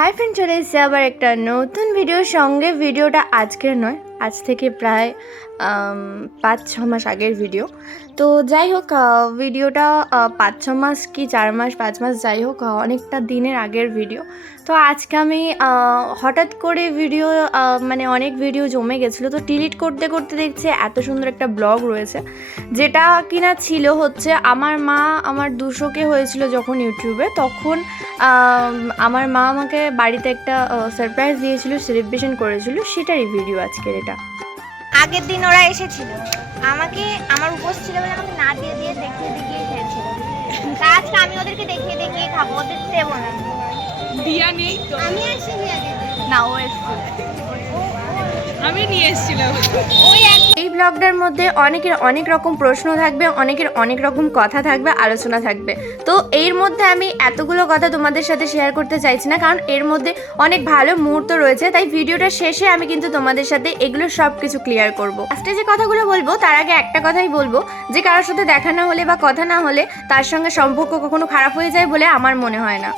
Hi friend, চলে এসেছি আবার একটা নতুন ভিডিওর সঙ্গে। ভিডিওটা আজকের নয়, আজ থেকে প্রায় 5-6 মাস আগের ভিডিও। তো যাই হোক, ভিডিওটা 5-6 মাস কি 4 মাস 5 মাস যাই হোক, অনেকটা দিনের আগের ভিডিও। তো আজকে আমি হঠাৎ করে ভিডিও মানে অনেক ভিডিও জমে গেছিলো, তো ডিলিট করতে করতে দেখছি এত সুন্দর একটা ব্লগ রয়েছে, যেটা কিনা ছিল হচ্ছে আমার মা আমার 200K হয়েছিল যখন ইউটিউবে, তখন আমার মা আমাকে বাড়িতে একটা সারপ্রাইজ দিয়েছিল, সেলিব্রেশন করেছিল, সেটারই ভিডিও আজকের এটা। আগের দিন ওরা এসেছিল, আমাকে আমার উপোস ছিল বলে আমাকে না দিয়ে দিয়ে দেখিয়ে দেখিয়ে খেয়েছিল। আজকে আমি ওদেরকে দেখিয়ে দেখিয়ে খাবো, ওদের দেবো না। দিয়া নেই তো, আমি এসে না, ও এসেছিল, আমি নিয়ে এসেছিলাম। এই ব্লগটার মধ্যে অনেকের অনেক রকম প্রশ্ন থাকবে, অনেকের অনেক রকম কথা থাকবে, আলোচনা থাকবে। তো এর মধ্যে আমি এতগুলো কথা তোমাদের সাথে শেয়ার করতে চাইছি না, কারণ এর মধ্যে অনেক ভালো মুহূর্ত রয়েছে। তাই ভিডিওটা শেষে আমি কিন্তু তোমাদের সাথে এগুলো সব কিছু ক্লিয়ার করবো। ফার্স্টে যে কথাগুলো বলবো তার আগে একটা কথাই বলবো, যে কারোর সাথে দেখা না হলে বা কথা না হলে তার সঙ্গে সম্পর্ক কখনো খারাপ হয়ে যায় বলে আমার মনে হয় না।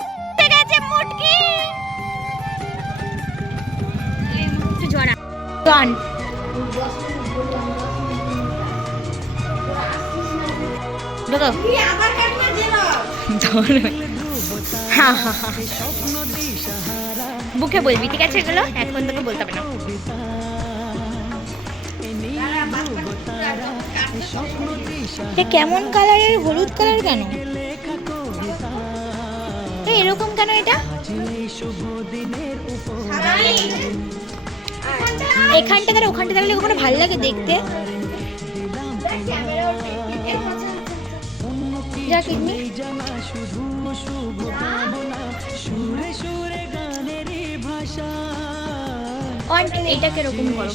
বুকে বলবি, ঠিক আছে? এগুলো এখন তোকে বলতে হবে না। কেমন কালারের, হলুদ কালার কেন? এরকম কেন? এটা এখানটা তাহলে ওখানটা তাহলে কোনো ভালো লাগে দেখতে। যা কিডনি এইটা কিরকম করো?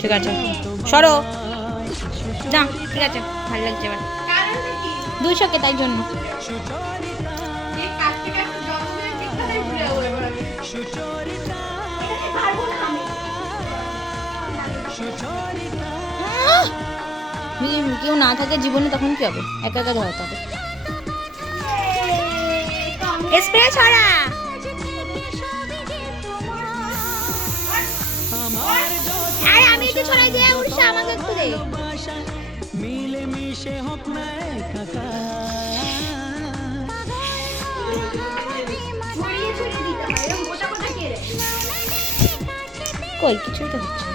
ঠিক আছে, সরো যা। ঠিক আছে, ভালো লাগছে এবার। 200K তাই জন্য। কেউ না থাকে জীবনে তখন কি হবে? একা একা ধরাতে হবে। স্প্রে ছড়া। আরে আমি একটু ছড়াই দিয়ে উড়ছে, আমাকে একটু দে। মিলে মিশে হোক না একা। কই কিছুই তো হচ্ছে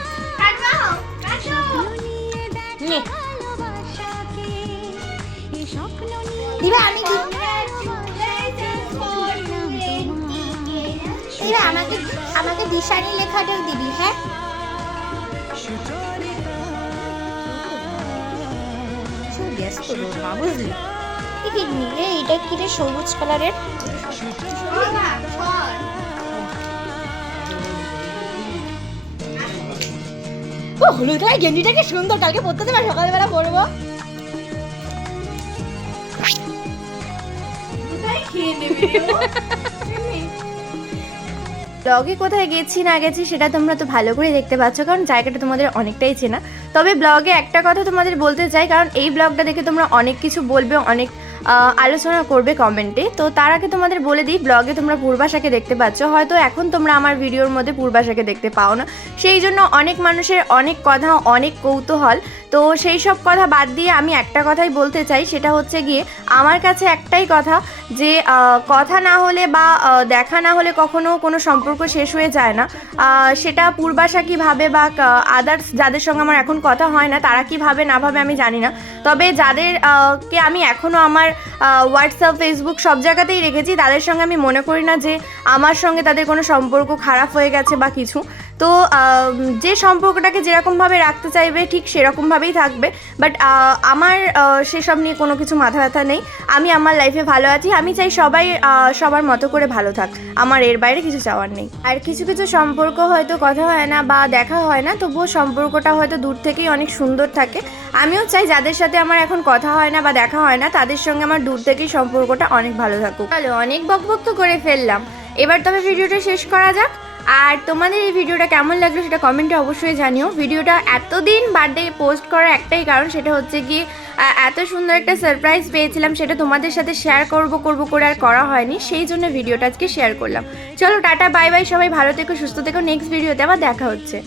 না। দিবা আমি আমাকে আমাকে দিশানি লেখাটাও দিবি, হ্যাঁ? বুঝলি? এটা কি রে, সবুজ কালারের? ও হলুদ কালার গেঞ্জিটাকে সুন্দর, কালকে পরতে দেবে, সকালবেলা পরবো। ব্লগে কোথায় গেছি না গেছি সেটা তোমরা তো ভালো করে দেখতে পাচ্ছ, কারণ জায়গাটা তোমাদের অনেকটাই চেনা। তবে ব্লগে একটা কথা তোমাদের বলতে চাই, কারণ এই ব্লগটা দেখে তোমরা অনেক কিছু বলবে, অনেক আলোচনা করবে কমেন্টে। তো তার আগে তোমাদের বলে দিই, ব্লগে তোমরা পূর্বাশাকে দেখতে পাচ্ছ, হয়তো এখন তোমরা আমার ভিডিওর মধ্যে পূর্বাশাকে দেখতে পাও না, সেই জন্য অনেক মানুষের অনেক কথা, অনেক কৌতূহল। তো সেই সব কথা বাদ দিয়ে আমি একটা কথাই বলতে চাই, সেটা হচ্ছে গিয়ে আমার কাছে একটাই কথা, যে কথা না হলে বা দেখা না হলে কখনো কোনো সম্পর্ক শেষ হয়ে যায় না। সেটা পূর্বাশা কী ভাবে বা আদার্স যাদের সঙ্গে আমার এখন কথা হয় না তারা কী ভাবে না ভাবে আমি জানি না। তবে যাদের কে আমি এখনও আমার হোয়াটসঅ্যাপ, ফেসবুক সব জায়গাতেই রেখেছি, তাদের সঙ্গে আমি মনে করি না যে আমার সঙ্গে তাদের কোনো সম্পর্ক খারাপ হয়ে গেছে বা কিছু। তো যে সম্পর্কটাকে যেরকমভাবে রাখতে চাইবে ঠিক সেরকমভাবেই থাকবে। বাট আমার সেসব নিয়ে কোনো কিছু মাথা ব্যথা নেই। আমি আমার লাইফে ভালো আছি, আমি চাই সবাই সবার মতো করে ভালো থাক, আমার এর বাইরে কিছু চাওয়ার নেই। আর কিছু কিছু সম্পর্ক হয়তো কথা হয় না বা দেখা হয় না, তবুও সম্পর্কটা হয়তো দূর থেকেই অনেক সুন্দর থাকে। আমিও চাই যাদের সাথে আমার এখন কথা হয় না বা দেখা হয় না তাদের সঙ্গে আমার দূর থেকেই সম্পর্কটা অনেক ভালো থাকুক। চলো, অনেক বকবক তো করে ফেললাম, এবার তবে ভিডিওটা শেষ করা যাক। আর তোমাদের এই ভিডিওটা কেমন লাগলো সেটা কমেন্টে অবশ্যই জানিও। ভিডিওটা এতদিন বাদে পোস্ট করার একটাই কারণ, সেটা হচ্ছে কি এত সুন্দর একটা সারপ্রাইজ পেয়েছিলাম, সেটা তোমাদের সাথে শেয়ার করব করে আর করা হয়নি, সেই জন্য ভিডিওটা আজকে শেয়ার করলাম। চলো টাটা বাই বাই, সবাই ভালো থেকো সুস্থ থেকো, নেক্সট ভিডিওতে আবার দেখা হচ্ছে।